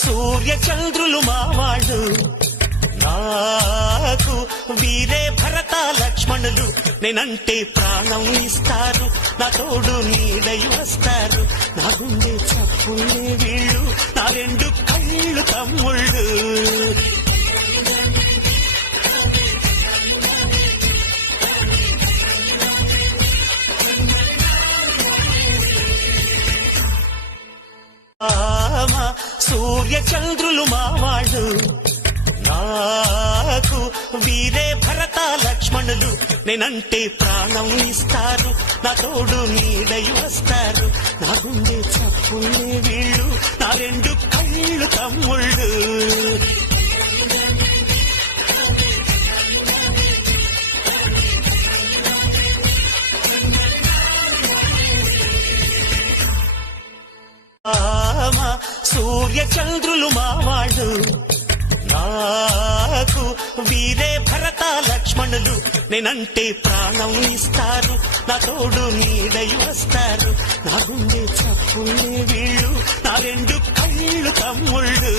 సూర్య చంద్రులు మావాళ్ళు, నాకు వీరే భరత లక్ష్మణులు. నేనంటే ప్రాణం ఇస్తారు, నా తోడు నీడై వస్తారు. నా గుండె చప్పుళ్ళే వీళ్ళు, నా రెండు కళ్ళు తమ్ముళ్ళు. సూర్య చంద్రులు మావాళ్ళు, నాకు వీరే భరత లక్ష్మణులు. నేనంటే ప్రాణం ఇస్తారు, నా తోడు నీడై వస్తారు. నా గుండె చప్పుళ్ళే వీళ్ళు, నా రెండు కళ్ళు తమ్ముళ్ళు. సూర్య చంద్రులు మావాళ్ళు, నాకు వీరే భరత లక్ష్మణులు. నేనంటే ప్రాణం ఇస్తారు, నా తోడు నీడై వస్తారు. నా గుండె చప్పుళ్ళే వీళ్ళు, నా రెండు కళ్ళు తమ్ముళ్ళు.